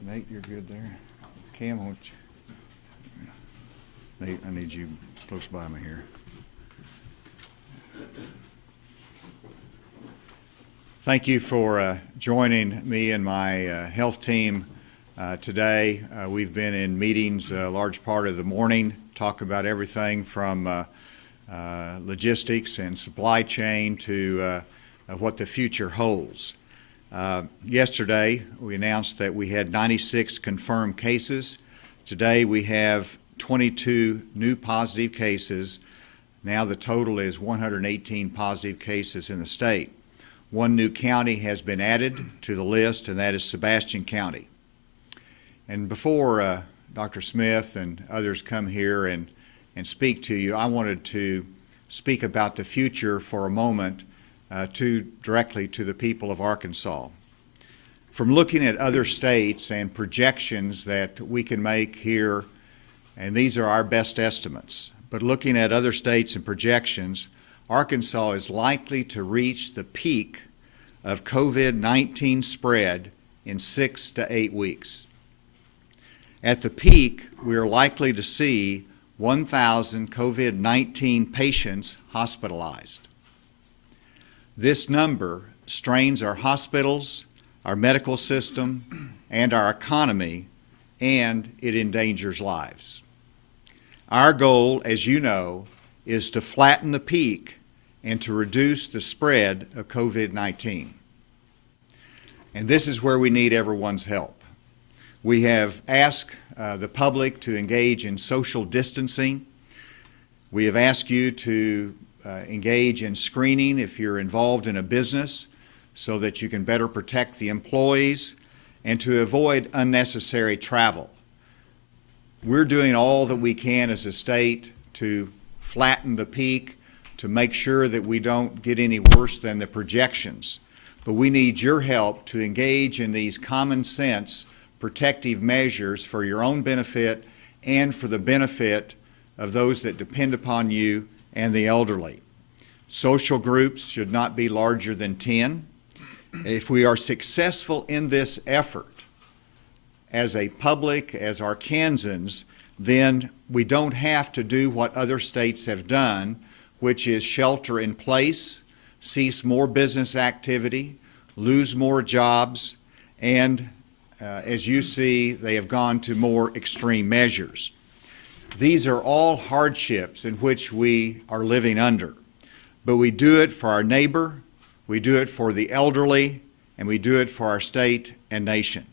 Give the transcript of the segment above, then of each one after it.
So Nate, you're good there. Cam, I want you. Nate, I need you close by me here. Thank you for joining me and my health team today. We've been in meetings a large part of the morning, talk about everything from logistics and supply chain to what the future holds. Yesterday, we announced that we had 96 confirmed cases. Today, we have 22 new positive cases. Now the total is 118 positive cases in the state. One new county has been added to the list, and that is Sebastian County. And before Dr. Smith and others come here and speak to you, I wanted to speak about the future for a moment directly to the people of Arkansas. From looking at other states and projections that we can make here, and these are our best estimates, but looking at other states and projections, Arkansas is likely to reach the peak of COVID-19 spread in 6 to 8 weeks. At the peak, we are likely to see 1,000 COVID-19 patients hospitalized. This number strains our hospitals, our medical system, and our economy, and it endangers lives. Our goal, as you know, is to flatten the peak and to reduce the spread of COVID-19. And this is where we need everyone's help. We have asked the public to engage in social distancing. We have asked you to engage in screening if you're involved in a business so that you can better protect the employees and to avoid unnecessary travel. We're doing all that we can as a state to flatten the peak, to make sure that we don't get any worse than the projections. But we need your help to engage in these common sense protective measures for your own benefit and for the benefit of those that depend upon you and the elderly. Social groups should not be larger than 10. If we are successful in this effort as a public, as Arkansans, then we don't have to do what other states have done, which is shelter in place, cease more business activity, lose more jobs, and as you see, they have gone to more extreme measures. These are all hardships in which we are living under, but we do it for our neighbor, we do it for the elderly, and we do it for our state and nation.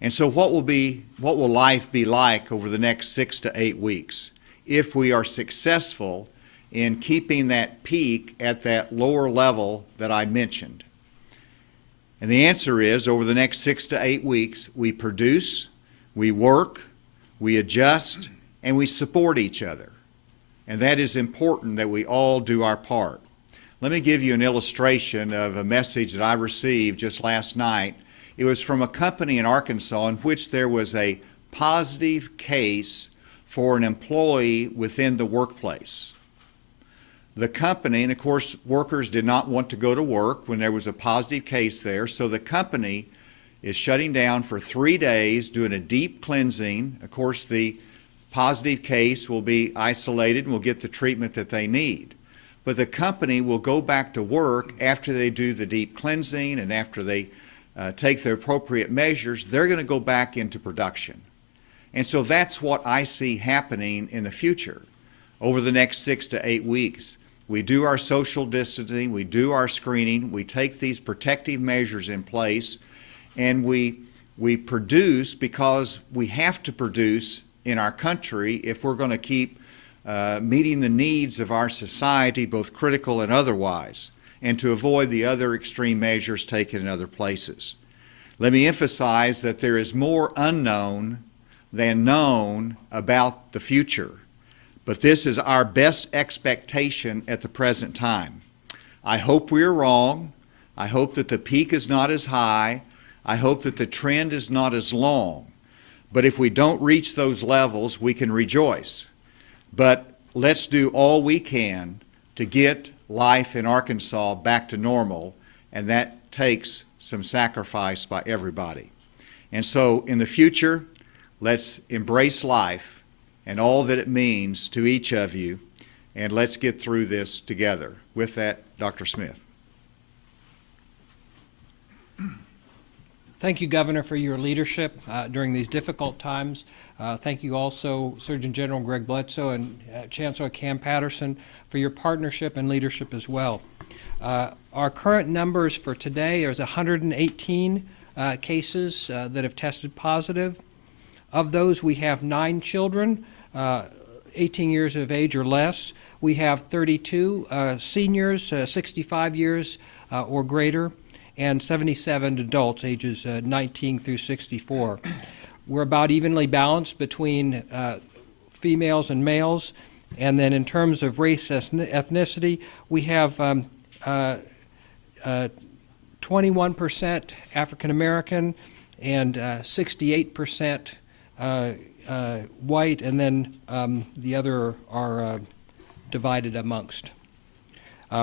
And so what will life be like over the next 6 to 8 weeks if we are successful in keeping that peak at that lower level that I mentioned? And the answer is, over the next 6 to 8 weeks, we produce, we work, we adjust, and we support each other. And that is important that we all do our part. Let me give you an illustration of a message that I received just last night. It was from a company in Arkansas in which there was a positive case for an employee within the workplace. The company, and of course workers did not want to go to work when there was a positive case there, so the company is shutting down for 3 days, doing a deep cleansing. Of course the positive case will be isolated and will get the treatment that they need. But the company will go back to work after they do the deep cleansing and after they take the appropriate measures. They're going to go back into production. And so that's what I see happening in the future over the next 6 to 8 weeks. We do our social distancing, we do our screening, we take these protective measures in place, and we produce because we have to produce in our country if we're going to keep meeting the needs of our society, both critical and otherwise, and to avoid the other extreme measures taken in other places. Let me emphasize that there is more unknown than known about the future, but this is our best expectation at the present time. I hope we are wrong. I hope that the peak is not as high. I hope that the trend is not as long. But if we don't reach those levels, we can rejoice. But let's do all we can to get life in Arkansas back to normal, and that takes some sacrifice by everybody. And so in the future, let's embrace life and all that it means to each of you, and let's get through this together. With that, Dr. Smith. Thank you, Governor, for your leadership during these difficult times. Thank you also, Surgeon General Greg Bledsoe and Chancellor Cam Patterson, for your partnership and leadership as well. Our current numbers for today is 118 cases that have tested positive. Of those, we have 9 children, 18 years of age or less. We have 32 seniors, 65 years or greater, and 77 adults ages 19 through 64. We're about evenly balanced between females and males. And then in terms of race ethnicity, we have 21% African American and 68% white, and then the other are divided amongst.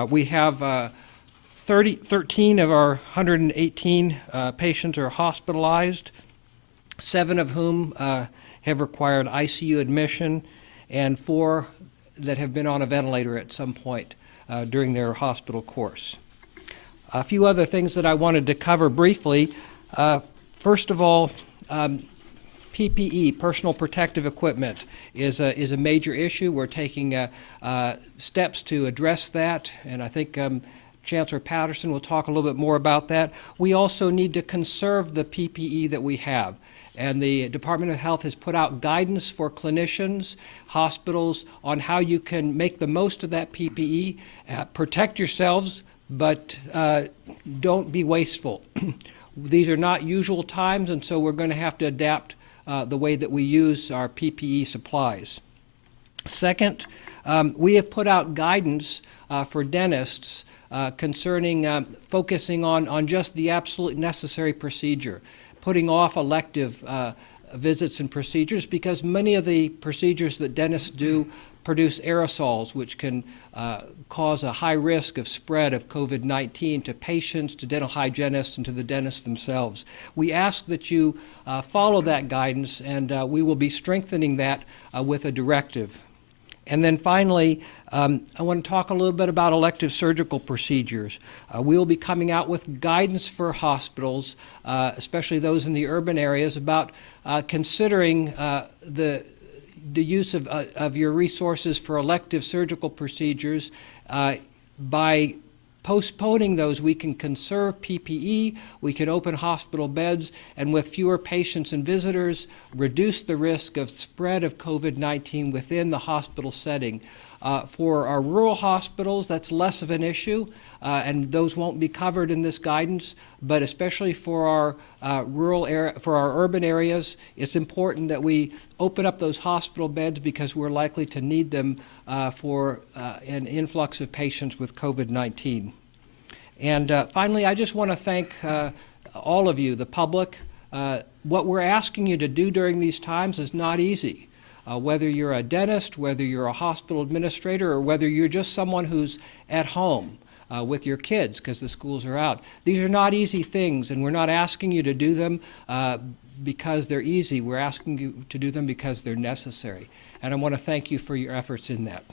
We have 13 of our 118 patients are hospitalized, 7 of whom have required ICU admission, and 4 that have been on a ventilator at some point during their hospital course. A few other things that I wanted to cover briefly. First of all, PPE, personal protective equipment, is a major issue. We're taking steps to address that, and I think Chancellor Patterson will talk a little bit more about that. We also need to conserve the PPE that we have. And the Department of Health has put out guidance for clinicians, hospitals, on how you can make the most of that PPE, protect yourselves, but don't be wasteful. These are not usual times, and so we're going to have to adapt the way that we use our PPE supplies. Second, we have put out guidance for dentists concerning focusing on just the absolute necessary procedure, putting off elective visits and procedures, because many of the procedures that dentists do produce aerosols, which can cause a high risk of spread of COVID-19 to patients, to dental hygienists, and to the dentists themselves. We ask that you follow that guidance, and we will be strengthening that with a directive. And then finally, I want to talk a little bit about elective surgical procedures. We will be coming out with guidance for hospitals, especially those in the urban areas, about considering the use of your resources for elective surgical procedures. By postponing those, we can conserve PPE, we can open hospital beds, and with fewer patients and visitors, reduce the risk of spread of COVID-19 within the hospital setting. For our rural hospitals, that's less of an issue, and those won't be covered in this guidance. But especially for our urban areas, it's important that we open up those hospital beds, because we're likely to need them for an influx of patients with COVID-19. And finally, I just want to thank all of you, the public. What we're asking you to do during these times is not easy. Whether you're a dentist, whether you're a hospital administrator, or whether you're just someone who's at home with your kids because the schools are out. These are not easy things, and we're not asking you to do them because they're easy. We're asking you to do them because they're necessary. And I want to thank you for your efforts in that.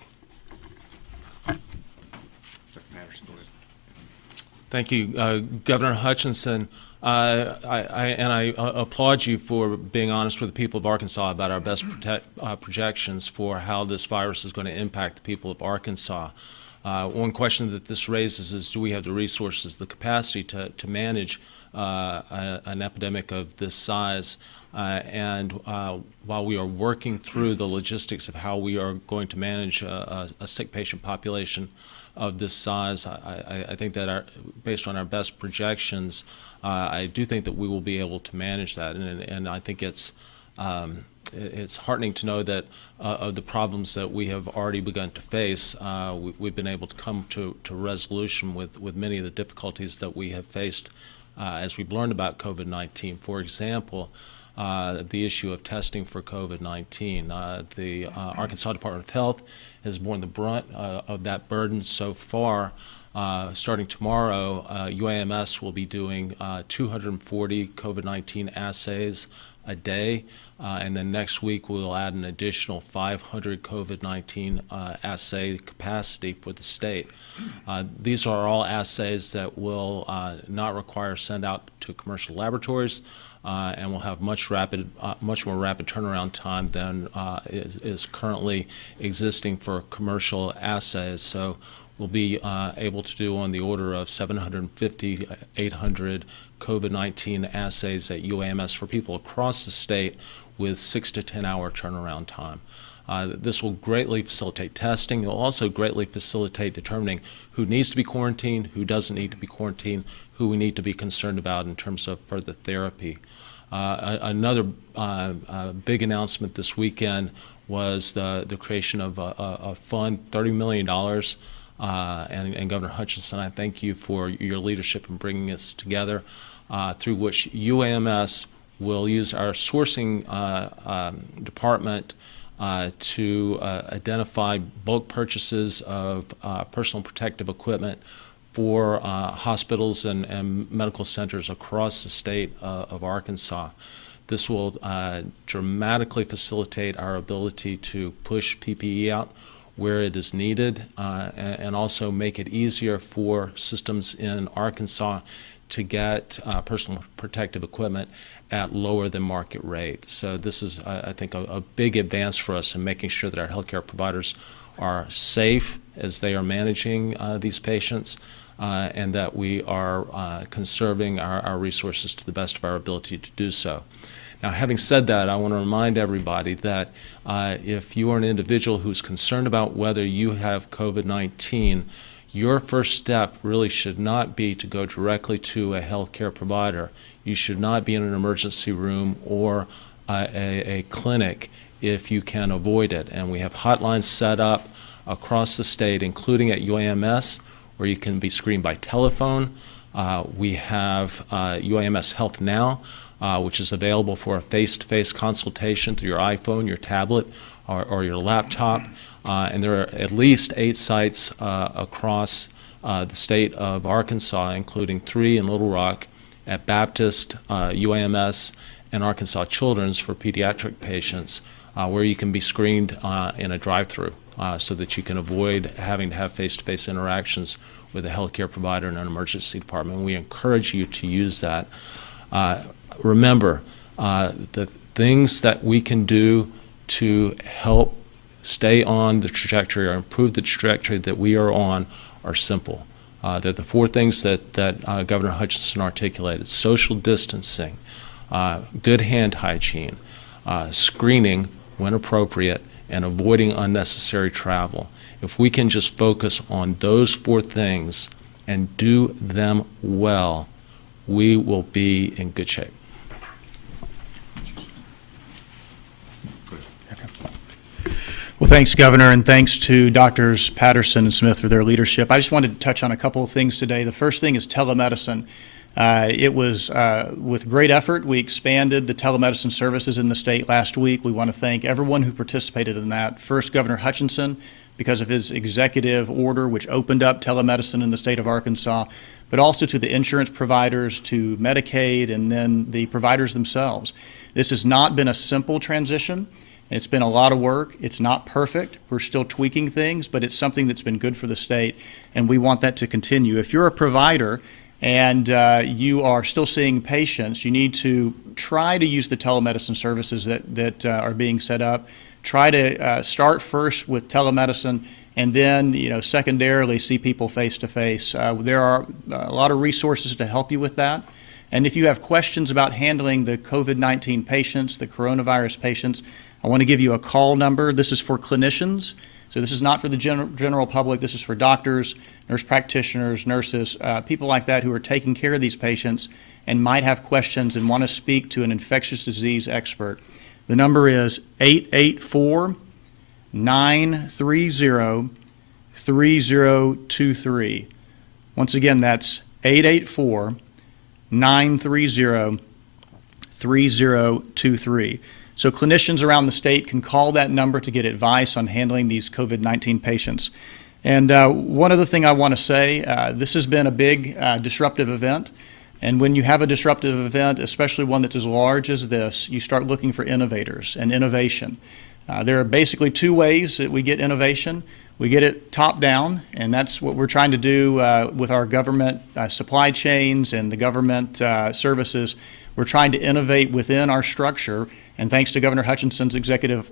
Thank you, Governor Hutchinson. I applaud you for being honest with the people of Arkansas about our best projections for how this virus is going to impact the people of Arkansas. One question that this raises is, do we have the resources, the capacity to manage an epidemic of this size? And while we are working through the logistics of how we are going to manage a sick patient population of this size, I think that based on our best projections, I do think that we will be able to manage that, and I think it's heartening to know that of the problems that we have already begun to face, we've been able to come to resolution with many of the difficulties that we have faced as we've learned about COVID-19. For example, the issue of testing for COVID-19. The Arkansas Department of Health has borne the brunt of that burden so far, Starting tomorrow, UAMS will be doing 240 COVID-19 assays a day, and then next week we'll add an additional 500 COVID-19 assay capacity for the state. These are all assays that will not require send out to commercial laboratories, and will have much more rapid turnaround time than is currently existing for commercial assays. So we'll be able to do on the order of 750, 800 COVID-19 assays at UAMS for people across the state with 6 to 10 hour turnaround time. This will greatly facilitate testing. It will also greatly facilitate determining who needs to be quarantined, who doesn't need to be quarantined, who we need to be concerned about in terms of further therapy. Another big announcement this weekend was the creation of a fund, $30 million. And Governor Hutchinson, I thank you for your leadership in bringing this together, through which UAMS will use our sourcing department to identify bulk purchases of personal protective equipment for hospitals and medical centers across the state of Arkansas. This will dramatically facilitate our ability to push PPE out where it is needed, and also make it easier for systems in Arkansas to get personal protective equipment at lower than market rate. So this is, I think, a big advance for us in making sure that our healthcare providers are safe as they are managing these patients, and that we are conserving our resources to the best of our ability to do so. Now, having said that, I want to remind everybody that if you are an individual who's concerned about whether you have COVID-19, your first step really should not be to go directly to a healthcare provider. You should not be in an emergency room or a clinic if you can avoid it. And we have hotlines set up across the state, including at UAMS, where you can be screened by telephone. We have UAMS Health Now, which is available for a face-to-face consultation through your iPhone, your tablet, or your laptop. And there are at least 8 sites across the state of Arkansas, including 3 in Little Rock, at Baptist, UAMS, and Arkansas Children's for pediatric patients, where you can be screened in a drive-through so that you can avoid having to have face-to-face interactions with a healthcare provider in an emergency department. We encourage you to use that. Remember, the things that we can do to help stay on the trajectory or improve the trajectory that we are on are simple. They're the 4 things that Governor Hutchinson articulated: social distancing, good hand hygiene, screening when appropriate, and avoiding unnecessary travel. If we can just focus on those 4 things and do them well, we will be in good shape. Well, thanks, Governor, and thanks to Drs. Patterson and Smith for their leadership. I just wanted to touch on a couple of things today. The first thing is telemedicine. It was with great effort we expanded the telemedicine services in the state last week. We want to thank everyone who participated in that. First, Governor Hutchinson, because of his executive order, which opened up telemedicine in the state of Arkansas, but also to the insurance providers, to Medicaid, and then the providers themselves. This has not been a simple transition. It's been a lot of work. It's not perfect. We're still tweaking things, but it's something that's been good for the state, and we want that to continue. If you're a provider and you are still seeing patients, you need to try to use the telemedicine services that are being set up. Try to start first with telemedicine, and then, secondarily see people face to face. There are a lot of resources to help you with that. And if you have questions about handling the COVID-19 patients, the coronavirus patients, I want to give you a call number. This is for clinicians. So this is not for the general public. This is for doctors, nurse practitioners, nurses, people like that who are taking care of these patients and might have questions and want to speak to an infectious disease expert. The number is 884-930-3023. Once again, that's 884-930-3023. So clinicians around the state can call that number to get advice on handling these COVID-19 patients. And one other thing I want to say, this has been a big disruptive event. And when you have a disruptive event, especially one that's as large as this, you start looking for innovators and innovation. There are basically two ways that we get innovation. We get it top down, and that's what we're trying to do with our government supply chains and the government services. We're trying to innovate within our structure, and thanks to Governor Hutchinson's executive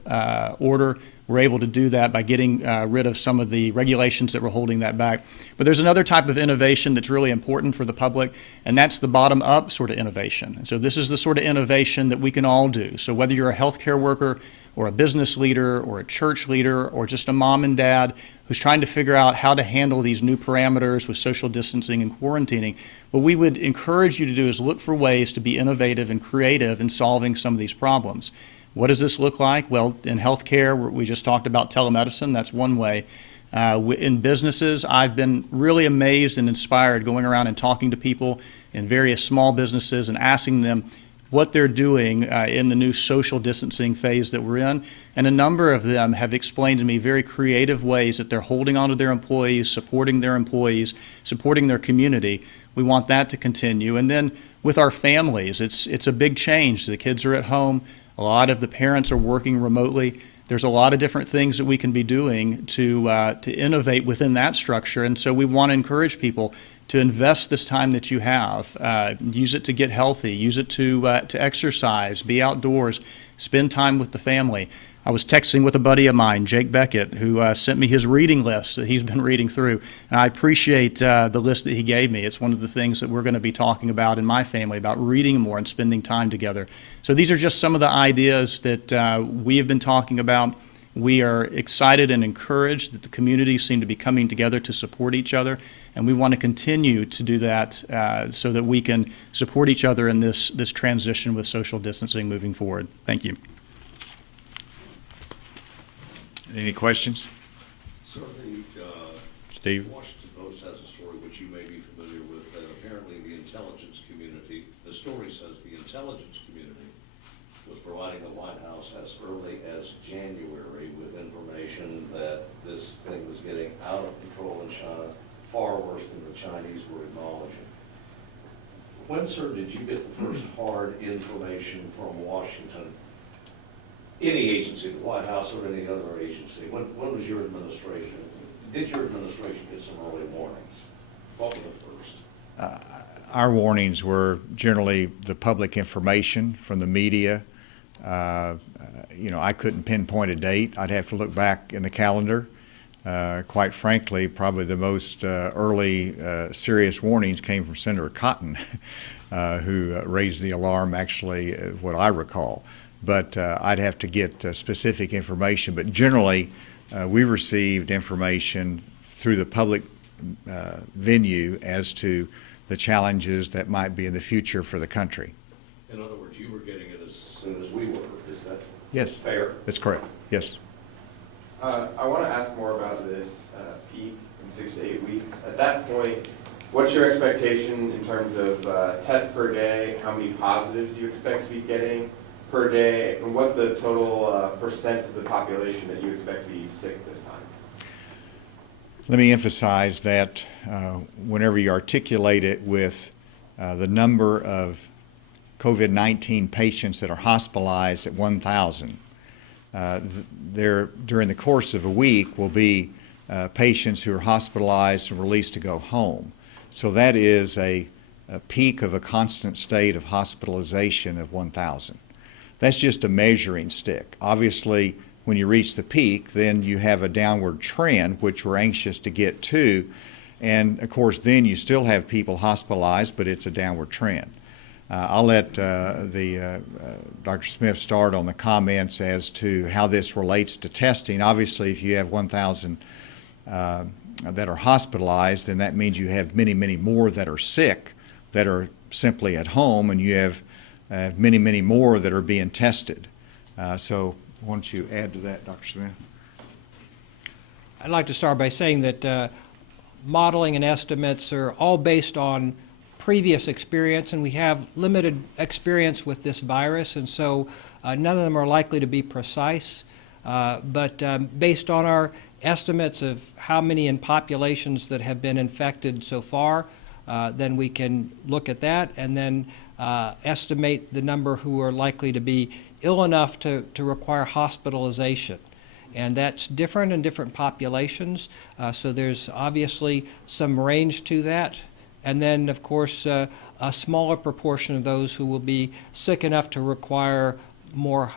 order, we're able to do that by getting rid of some of the regulations that were holding that back. But there's another type of innovation that's really important for the public, and that's the bottom-up sort of innovation. And so this is the sort of innovation that we can all do. So whether you're a healthcare worker or a business leader or a church leader or just a mom and dad who's trying to figure out how to handle these new parameters with social distancing and quarantining, what we would encourage you to do is look for ways to be innovative and creative in solving some of these problems. What does this look like? Well, in healthcare, we just talked about telemedicine. That's one way. In businesses, I've been really amazed and inspired going around and talking to people in various small businesses and asking them what they're doing in the new social distancing phase that we're in. And a number of them have explained to me very creative ways that they're holding on to their employees, supporting their community. We want that to continue. And then with our families, it's a big change. The kids are at home. A lot of the parents are working remotely. There's a lot of different things that we can be doing to innovate within that structure. And so we want to encourage people to invest this time that you have. Use it to get healthy. Use it to exercise, be outdoors, spend time with the family. I was texting with a buddy of mine, Jake Beckett, who sent me his reading list that he's been reading through. And I appreciate the list that he gave me. It's one of the things that we're going to be talking about in my family, about reading more and spending time together. So these are just some of the ideas that we have been talking about. We are excited and encouraged that the communities seem to be coming together to support each other. And we want to continue to do that so that we can support each other in this transition with social distancing moving forward. Thank you. Any questions? Certainly, Steve? Washington Post has a story which you may be familiar with, that apparently the intelligence community, the story says the intelligence community was providing the White House as early as January with information that this thing was getting out of control in China, far worse than the Chinese were acknowledging. When, sir, did you get the first hard information from Washington? Any agency, the White House or any other agency, when was your administration, did your administration get some early warnings? What were the first? Our warnings were generally the public information from the media. I couldn't pinpoint a date. I'd have to look back in the calendar. Quite frankly, probably the most early serious warnings came from Senator Cotton, who raised the alarm, actually, what I recall. But I'd have to get specific information. But generally, we received information through the public venue as to the challenges that might be in the future for the country. In other words, you were getting it as soon as we were. Is that Yes. fair? That's correct. Yes. I want to ask more about this peak in 6 to 8 weeks. At that point, what's your expectation in terms of tests per day, how many positives you expect to be getting per day, and what the total percent of the population that you expect to be sick this time? Let me emphasize that whenever you articulate it with the number of COVID-19 patients that are hospitalized at 1,000, there during the course of a week will be patients who are hospitalized and released to go home. So that is a peak of a constant state of hospitalization of 1,000. That's just a measuring stick. Obviously, when you reach the peak, then you have a downward trend, which we're anxious to get to. And of course, then you still have people hospitalized, but it's a downward trend. I'll let Dr. Smith start on the comments as to how this relates to testing. Obviously, if you have 1,000 that are hospitalized, then that means you have many, many more that are sick that are simply at home, and you have many, many more that are being tested. So why don't you add to that, Dr. Smith? I'd like to start by saying that modeling and estimates are all based on previous experience, and we have limited experience with this virus, and so none of them are likely to be precise. But based on our estimates of how many in populations that have been infected so far, then we can look at that and then estimate the number who are likely to be ill enough to require hospitalization. And that's different in different populations, so there's obviously some range to that. And then, of course, a smaller proportion of those who will be sick enough to require more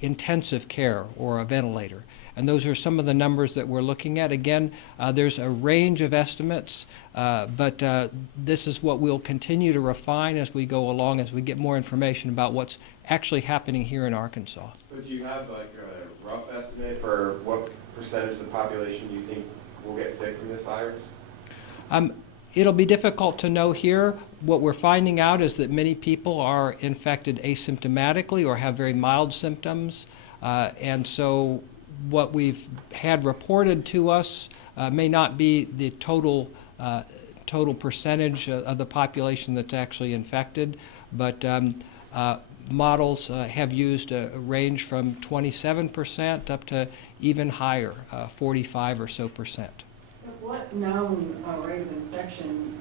intensive care or a ventilator. And those are some of the numbers that we're looking at. Again, there's a range of estimates, but this is what we'll continue to refine as we go along, as we get more information about what's actually happening here in Arkansas. But do you have like a rough estimate for what percentage of the population you think will get sick from this virus? It'll be difficult to know here. What we're finding out is that many people are infected asymptomatically or have very mild symptoms, and so what we've had reported to us may not be the total percentage of the population that's actually infected, but models have used a range from 27% up to even higher, 45 or so percent. What known rate of infection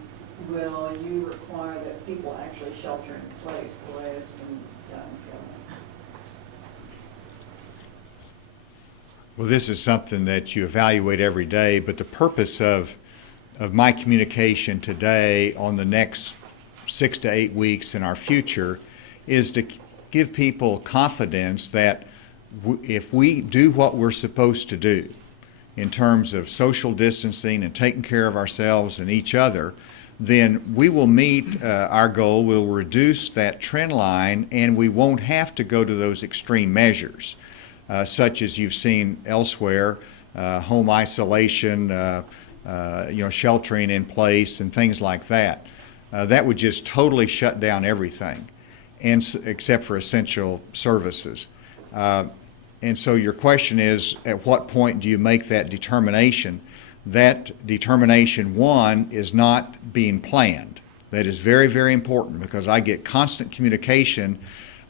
will you require that people actually shelter in place the way it's been done? Well, this is something that you evaluate every day, but the purpose of my communication today on the next 6 to 8 weeks in our future is to give people confidence that if we do what we're supposed to do in terms of social distancing and taking care of ourselves and each other, then we will meet our goal, we'll reduce that trend line, and we won't have to go to those extreme measures, such as you've seen elsewhere, home isolation, sheltering in place and things like that. That would just totally shut down everything, except for essential services. And so your question is, at what point do you make that determination? That determination, one, is not being planned. That is very, very important because I get constant communication.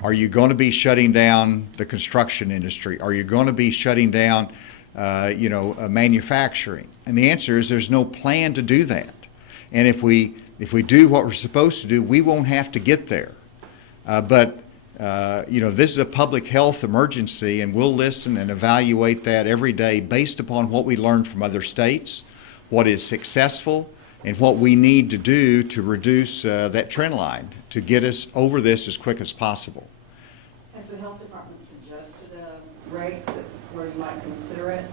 Are you going to be shutting down the construction industry? Are you going to be shutting down, manufacturing? And the answer is there's no plan to do that. And if we do what we're supposed to do, we won't have to get there. But this is a public health emergency, and we'll listen and evaluate that every day based upon what we learned from other states, what is successful, and what we need to do to reduce that trend line to get us over this as quick as possible. Has the health department suggested a rate where you might consider it,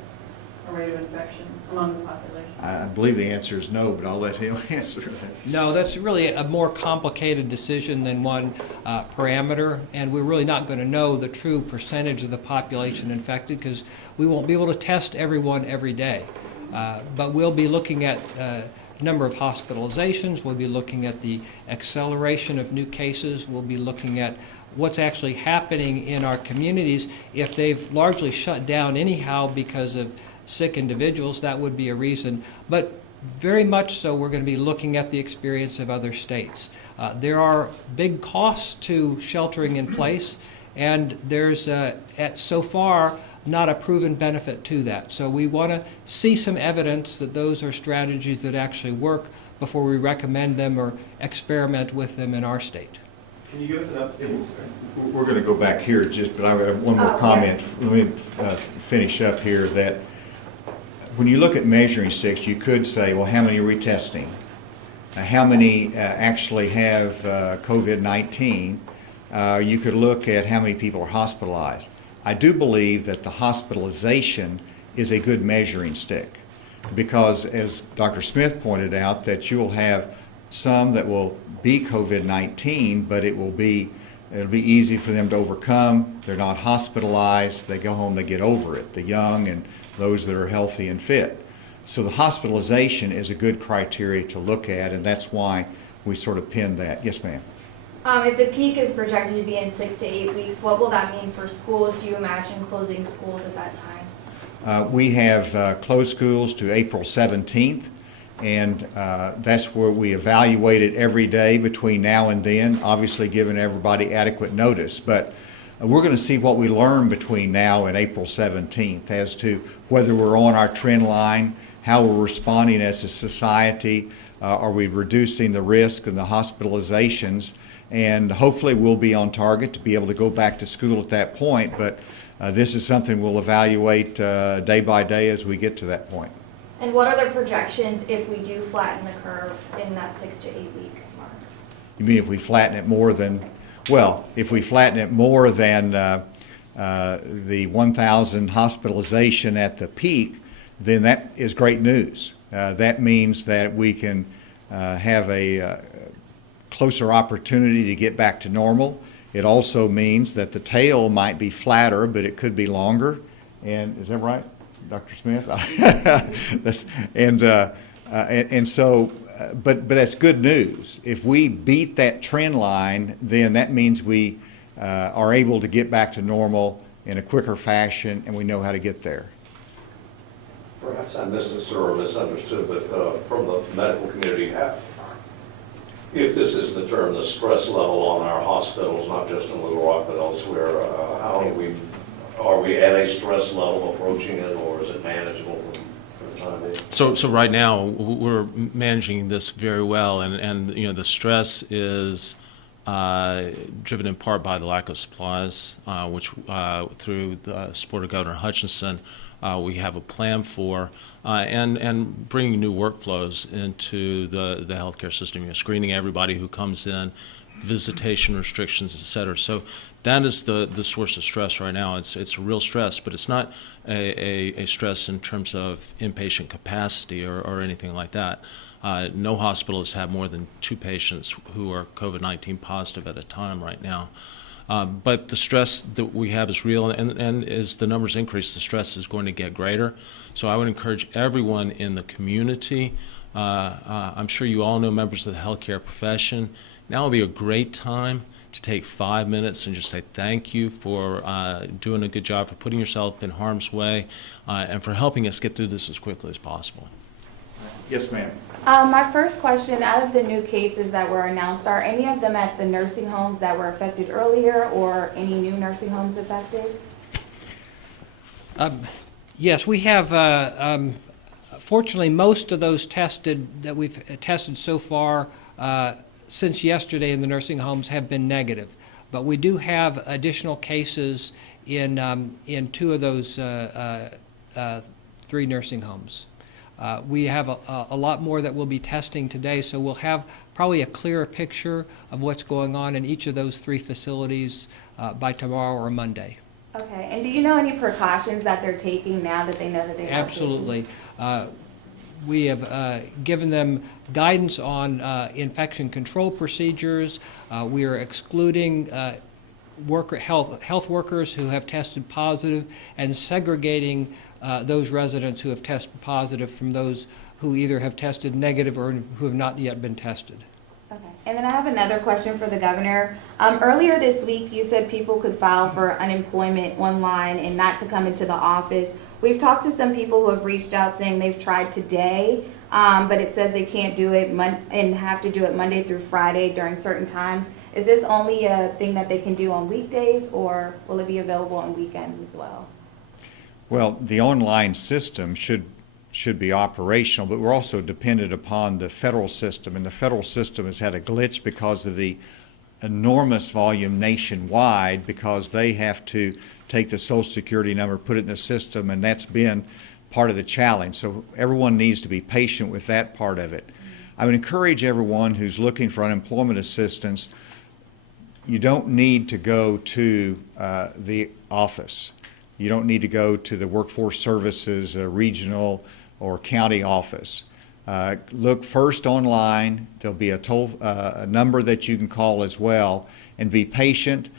a rate of infection among the population? I believe the answer is no, but I'll let him answer that. No, that's really a more complicated decision than one parameter, and we're really not going to know the true percentage of the population infected because we won't be able to test everyone every day. But we'll be looking at number of hospitalizations, we'll be looking at the acceleration of new cases, we'll be looking at what's actually happening in our communities. If they've largely shut down anyhow because of sick individuals, that would be a reason. But very much so, we're going to be looking at the experience of other states. There are big costs to sheltering in place, and there's, so far, not a proven benefit to that. So we want to see some evidence that those are strategies that actually work before we recommend them or experiment with them in our state. Can you give us an update? We're going to go back here but I have one more comment. Let me finish up here that when you look at measuring sticks, you could say, well, how many are we testing? How many actually have COVID-19? You could look at how many people are hospitalized. I do believe that the hospitalization is a good measuring stick because, as Dr. Smith pointed out, that you'll have some that will be COVID-19, but it'll be easy for them to overcome. They're not hospitalized. They go home, they get over it, the young and those that are healthy and fit. So the hospitalization is a good criteria to look at, and that's why we sort of pinned that. Yes, ma'am. If the peak is projected to be in 6 to 8 weeks, what will that mean for schools? Do you imagine closing schools at that time? We have closed schools to April 17th, and that's where we evaluate it every day between now and then, obviously giving everybody adequate notice. But we're going to see what we learn between now and April 17th as to whether we're on our trend line, how we're responding as a society, are we reducing the risk and the hospitalizations, and hopefully we'll be on target to be able to go back to school at that point, but this is something we'll evaluate day by day as we get to that point. And what are the projections if we do flatten the curve in that 6 to 8 week mark? You mean if we flatten it more than, well, if we flatten it more than the 1,000 hospitalization at the peak, then that is great news. That means that we can have a closer opportunity to get back to normal. It also means that the tail might be flatter, but it could be longer. And is that right, Dr. Smith? and so, but that's good news. If we beat that trend line, then that means we are able to get back to normal in a quicker fashion, and we know how to get there. Perhaps I missed it, sir, or misunderstood, but from the medical community, if this is the term, the stress level on our hospitals, not just in Little Rock but elsewhere, are we at a stress level approaching it, or is it manageable for the time being? So right now, we're managing this very well, and you know, the stress is driven in part by the lack of supplies, which through the support of Governor Hutchinson, we have a plan for, and bringing new workflows into the healthcare system, you know, screening everybody who comes in, visitation restrictions, et cetera. So that is the source of stress right now. It's real stress, but it's not a stress in terms of inpatient capacity or anything like that. No hospital has had more than 2 patients who are COVID-19 positive at a time right now. But the stress that we have is real, and as the numbers increase, the stress is going to get greater. So I would encourage everyone in the community, I'm sure you all know members of the healthcare profession, now would be a great time to take 5 minutes and just say thank you for doing a good job, for putting yourself in harm's way, and for helping us get through this as quickly as possible. Yes, ma'am. My first question, out of the new cases that were announced, are any of them at the nursing homes that were affected earlier, or any new nursing homes affected? Yes, we have, fortunately, most of those tested that we've tested so far since yesterday in the nursing homes have been negative. But we do have additional cases in 2 of those 3 nursing homes. We have a lot more that we'll be testing today, so we'll have probably a clearer picture of what's going on in each of those 3 facilities by tomorrow or Monday. Okay, and do you know any precautions that they're taking now that they know that they have cases? Absolutely. We have given them guidance on infection control procedures. We are excluding health workers who have tested positive and segregating those residents who have tested positive from those who either have tested negative or who have not yet been tested. Okay, and then I have another question for the governor. Earlier this week, you said people could file for unemployment online and not to come into the office. We've talked to some people who have reached out saying they've tried today, but it says they can't do it and have to do it Monday through Friday during certain times. Is this only a thing that they can do on weekdays, or will it be available on weekends as well? Well, the online system should be operational, but we're also dependent upon the federal system, and the federal system has had a glitch because of the enormous volume nationwide, because they have to take the Social Security number, put it in the system, and that's been part of the challenge. So everyone needs to be patient with that part of it. I would encourage everyone who's looking for unemployment assistance, you don't need to go to the office. You don't need to go to the Workforce Services regional or county office. Look first online. There'll be a number that you can call as well, and be patient.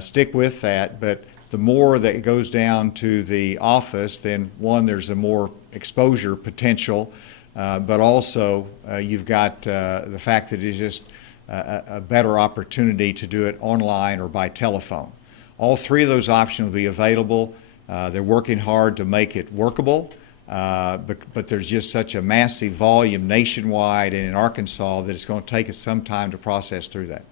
Stick with that, but the more that it goes down to the office, then one, there's a more exposure potential, but also you've got the fact that it's just a better opportunity to do it online or by telephone. All 3 of those options will be available. They're working hard to make it workable, but there's just such a massive volume nationwide and in Arkansas that it's going to take us some time to process through that.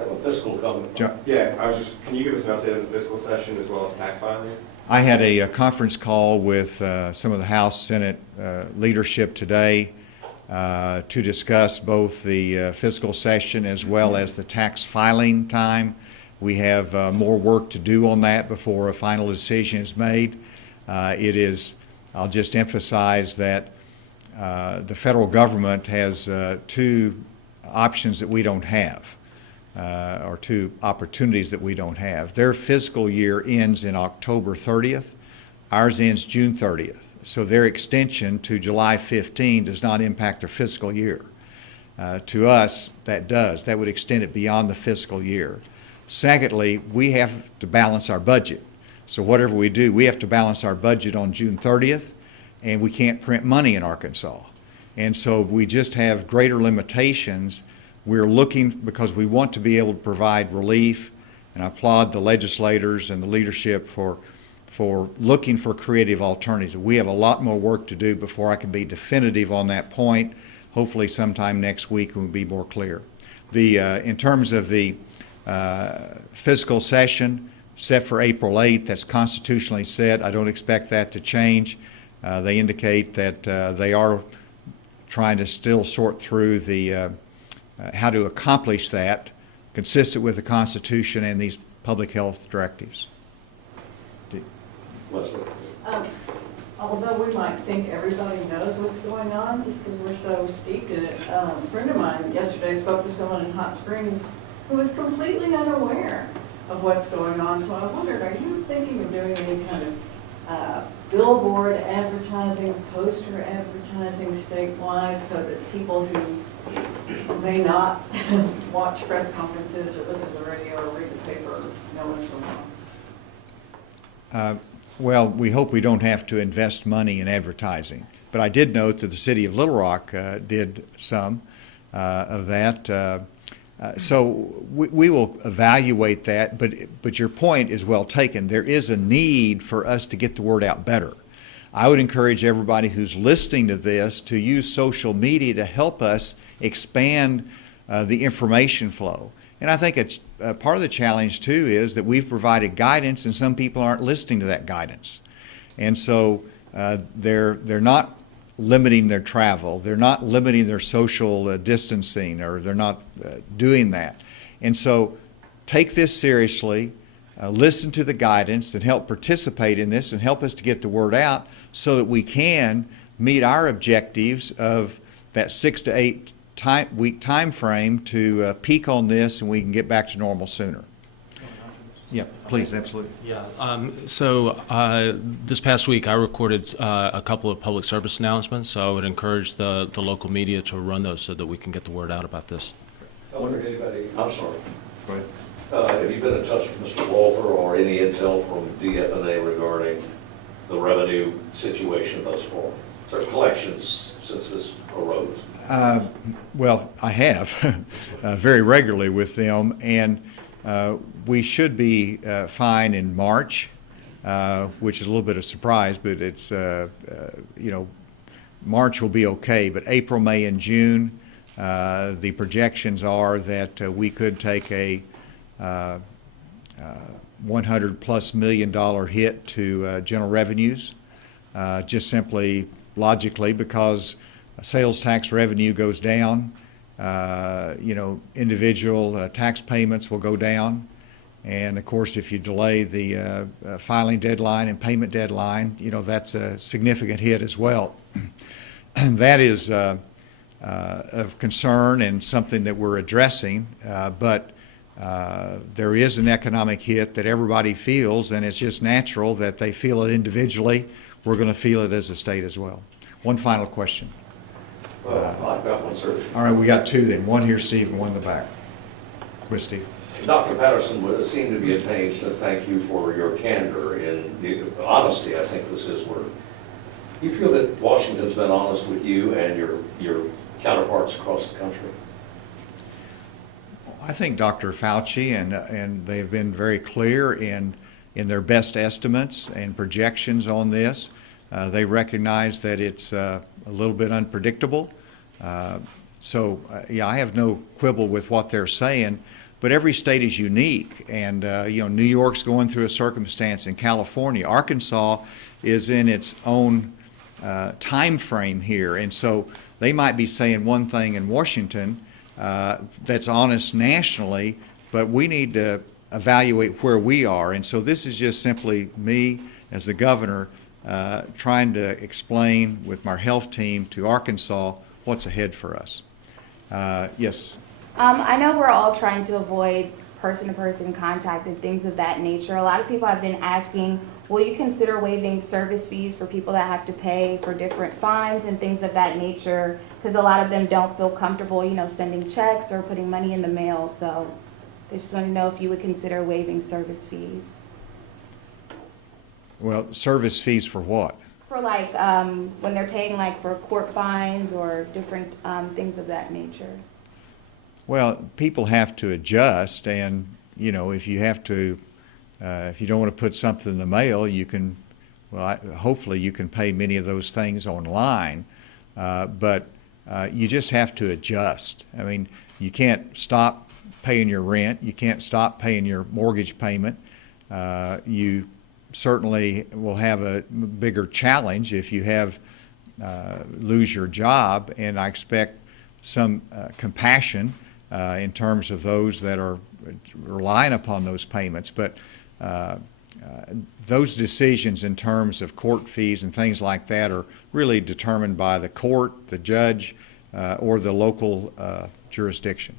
Have a fiscal comment. Yeah, can you give us an update on the fiscal session as well as tax filing? I had a conference call with some of the House, Senate leadership today to discuss both the fiscal session as well as the tax filing time. We have more work to do on that before a final decision is made. I'll just emphasize that the federal government has two options that we don't have, or two opportunities that we don't have. Their fiscal year ends in October 30th. Ours ends June 30th. So their extension to July 15 does not impact their fiscal year. To us, that does. That would extend it beyond the fiscal year. Secondly, we have to balance our budget. So whatever we do, we have to balance our budget on June 30th, and we can't print money in Arkansas. And so we just have greater limitations. We're looking, because we want to be able to provide relief, and I applaud the legislators and the leadership for looking for creative alternatives. We have a lot more work to do before I can be definitive on that point. Hopefully sometime next week we'll be more clear. In terms of the fiscal session set for April 8th, that's constitutionally set. I don't expect that to change. They indicate that they are trying to still sort through the how to accomplish that consistent with the Constitution and these public health directives. Although we might think everybody knows what's going on just because we're so steeped in it, a friend of mine yesterday spoke with someone in Hot Springs who was completely unaware of what's going on. So I wondered, are you thinking of doing any kind of billboard advertising, poster advertising statewide so that people who may not watch press conferences or listen to the radio or read the paper know what's going on? Well, we hope we don't have to invest money in advertising. But I did note that the city of Little Rock did some of that. So we will evaluate that, but your point is well taken. There is a need for us to get the word out better. I would encourage everybody who's listening to this to use social media to help us expand the information flow. And I think it's part of the challenge too is that we've provided guidance and some people aren't listening to that guidance. And so they're not limiting their travel, they're not limiting their social distancing, or they're not doing that. And so take this seriously, listen to the guidance and help participate in this and help us to get the word out so that we can meet our objectives of that 6 to 8 week time frame to peak on this and we can get back to normal sooner. Yeah, please, absolutely. Yeah. So this past week, I recorded a couple of public service announcements. So I would encourage the local media to run those so that we can get the word out about this. I'm sorry. Go ahead. Have you been in touch with Mr. Walter or any intel from DFNA regarding the revenue situation thus far? So collections since this arose? Well, I have very regularly with them, and we should be fine in March, which is a little bit of a surprise, but it's, March will be okay. But April, May, and June, the projections are that we could take a $100+ million hit to general revenues, just simply logically because sales tax revenue goes down. Individual tax payments will go down. And of course, if you delay the filing deadline and payment deadline, that's a significant hit as well. And that is of concern and something that we're addressing. But there is an economic hit that everybody feels, and it's just natural that they feel it individually. We're going to feel it as a state as well. One final question. I've got one, sir. All right, we got two then. One here, Steve, and one in the back. With Steve. Dr. Patterson would seem to be at pains to thank you for your candor and the honesty, I think was his word. You feel that Washington's been honest with you and your counterparts across the country? I think Dr. Fauci and they've been very clear in their best estimates and projections on this. They recognize that it's a little bit unpredictable. So, I have no quibble with what they're saying. but every state is unique. And, New York's going through a circumstance in California. Arkansas is in its own time frame here. And so they might be saying one thing in Washington that's honest nationally, but we need to evaluate where we are. And so this is just simply me as the governor trying to explain with my health team to Arkansas what's ahead for us. Yes. I know we're all trying to avoid person-to-person contact and things of that nature. A lot of people have been asking, will you consider waiving service fees for people that have to pay for different fines and things of that nature? Because a lot of them don't feel comfortable, sending checks or putting money in the mail. So they just want to know if you would consider waiving service fees. Well, service fees for what? For when they're paying for court fines or different things of that nature. Well, people have to adjust, and if you have to, if you don't want to put something in the mail, you can. Well, hopefully you can pay many of those things online, but you just have to adjust. I mean, you can't stop paying your rent. You can't stop paying your mortgage payment. You certainly will have a bigger challenge if you lose your job, and I expect some compassion in terms of those that are relying upon those payments. But those decisions in terms of court fees and things like that are really determined by the court, the judge, or the local jurisdiction.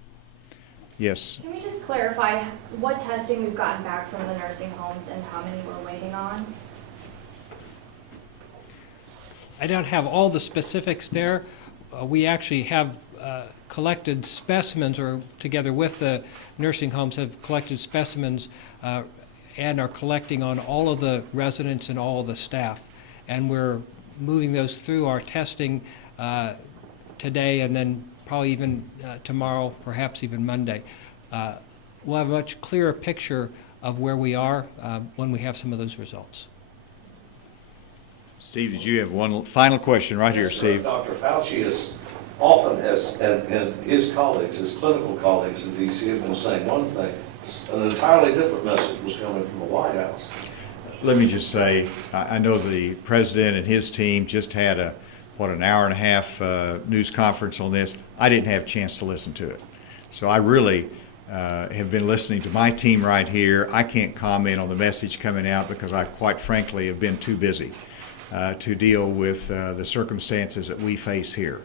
Yes? Can we just clarify what testing we've gotten back from the nursing homes and how many we're waiting on? I don't have all the specifics there. We actually have collected specimens, or together with the nursing homes have collected specimens and are collecting on all of the residents and all of the staff. And we're moving those through our testing today, and then probably even tomorrow, perhaps even Monday. We'll have a much clearer picture of where we are when we have some of those results. Steve, did you have one final question right here, Yes, sir. Steve? Dr. Fauci is often, and his colleagues, his clinical colleagues in D.C. have been saying one thing. An entirely different message was coming from the White House. Let me just say, I know the president and his team just had an hour and a half news conference on this. I didn't have a chance to listen to it. So I really have been listening to my team right here. I can't comment on the message coming out because I, quite frankly, have been too busy to deal with the circumstances that we face here.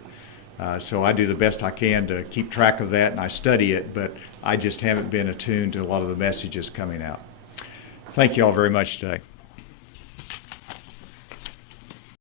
So I do the best I can to keep track of that, and I study it, but I just haven't been attuned to a lot of the messages coming out. Thank you all very much today.